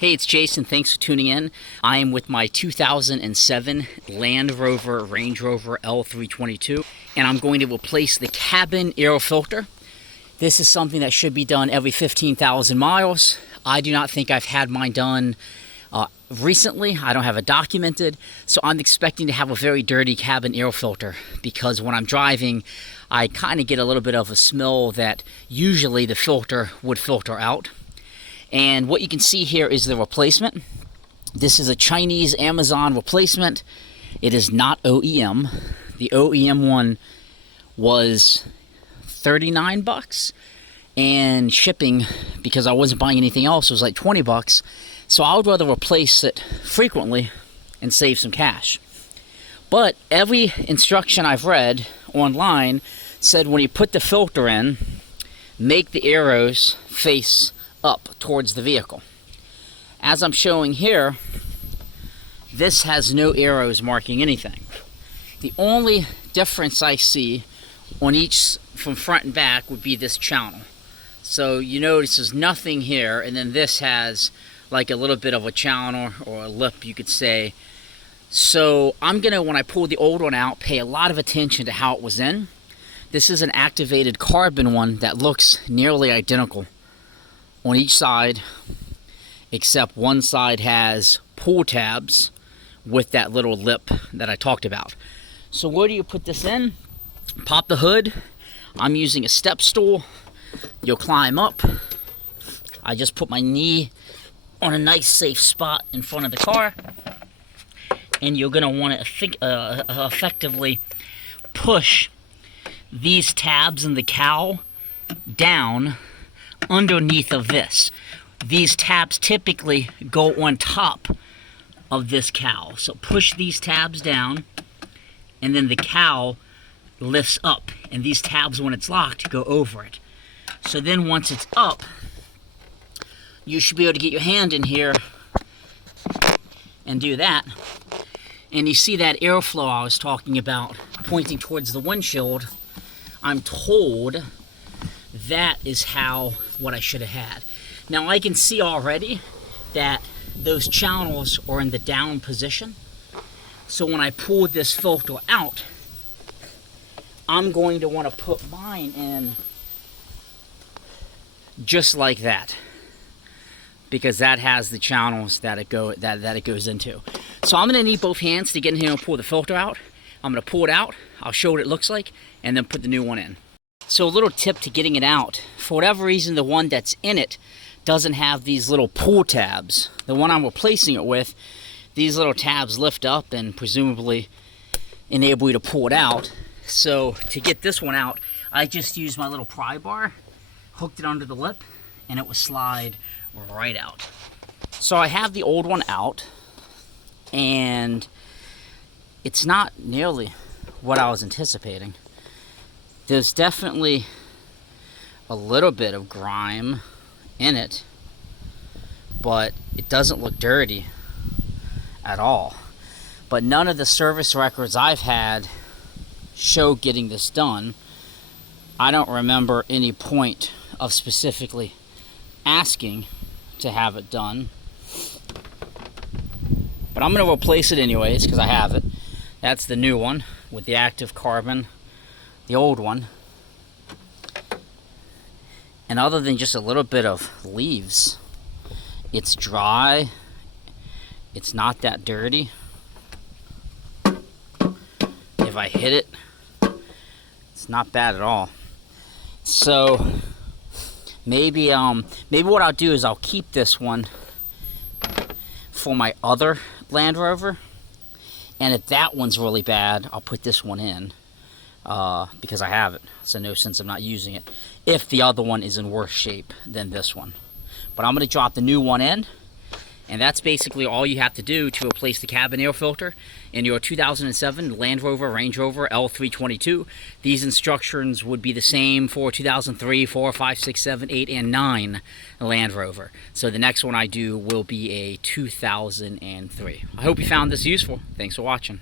Hey, it's Jason. Thanks for tuning in. I am with my 2007 Land Rover Range Rover L322, and I'm going to replace the cabin air filter. This is something that should be done every 15,000 miles. I do not think I've had mine done recently. I don't have it documented, so I'm expecting to have a very dirty cabin air filter because when I'm driving, I kind of get a little bit of a smell that usually the filter would filter out. And what you can see here is the replacement. This is a Chinese Amazon replacement. It is not OEM. The OEM one was 39 bucks, and shipping, because I wasn't buying anything else, was like 20 bucks. So I would rather replace it frequently and save some cash. But every instruction I've read online said when you put the filter in, make the arrows face up towards the vehicle. As I'm showing here, this has no arrows marking anything. The only difference I see on each from front and back would be this channel. So you notice there's nothing here, and then this has like a little bit of a channel or a lip, you could say. So I'm gonna, when I pull the old one out, pay a lot of attention to how it was in. This is an activated carbon one that looks nearly identical on each side, except one side has pull tabs with that little lip that I talked about. So where do you put this in? Pop the hood. I'm using a step stool. You'll climb up. I just put my knee on a nice safe spot in front of the car, and you're gonna want to effectively push these tabs in the cowl down underneath of this. These tabs typically go on top of this cowl. So push these tabs down, and then the cowl lifts up, and these tabs, when it's locked, go over it. So then once it's up, you should be able to get your hand in here and do that. And you see that airflow I was talking about pointing towards the windshield. I'm told that is what I should have had. Now I can see already that those channels are in the down position. So when I pull this filter out, I'm going to want to put mine in just like that, because that has the channels that it goes into. So I'm going to need both hands to get in here and pull the filter out. I'm going to pull it out, I'll show what it looks like, and then put the new one in. So a little tip to getting it out. For whatever reason, the one that's in it doesn't have these little pull tabs. The one I'm replacing it with, these little tabs lift up and presumably enable you to pull it out. So to get this one out, I just used my little pry bar, hooked it under the lip, and it would slide right out. So I have the old one out, and it's not nearly what I was anticipating. There's definitely a little bit of grime in it, but it doesn't look dirty at all. But none of the service records I've had show getting this done. I don't remember any point of specifically asking to have it done, but I'm going to replace it anyways because I have it. That's the new one with the active carbon, the old one. And other than just a little bit of leaves, it's dry, it's not that dirty. If I hit it, it's not bad at all. So maybe what I'll do is I'll keep this one for my other Land Rover, and if that one's really bad, I'll put this one in because I have it, so no sense of not using it if the other one is in worse shape than this one. But I'm going to drop the new one in, and that's basically all you have to do to replace the cabin air filter in your 2007 Land Rover Range Rover L322. These instructions would be the same for 2003, 4, 5, 6, 7, 8, and 9 Land Rover. So the next one I do will be a 2003. I hope you found this useful. Thanks for watching.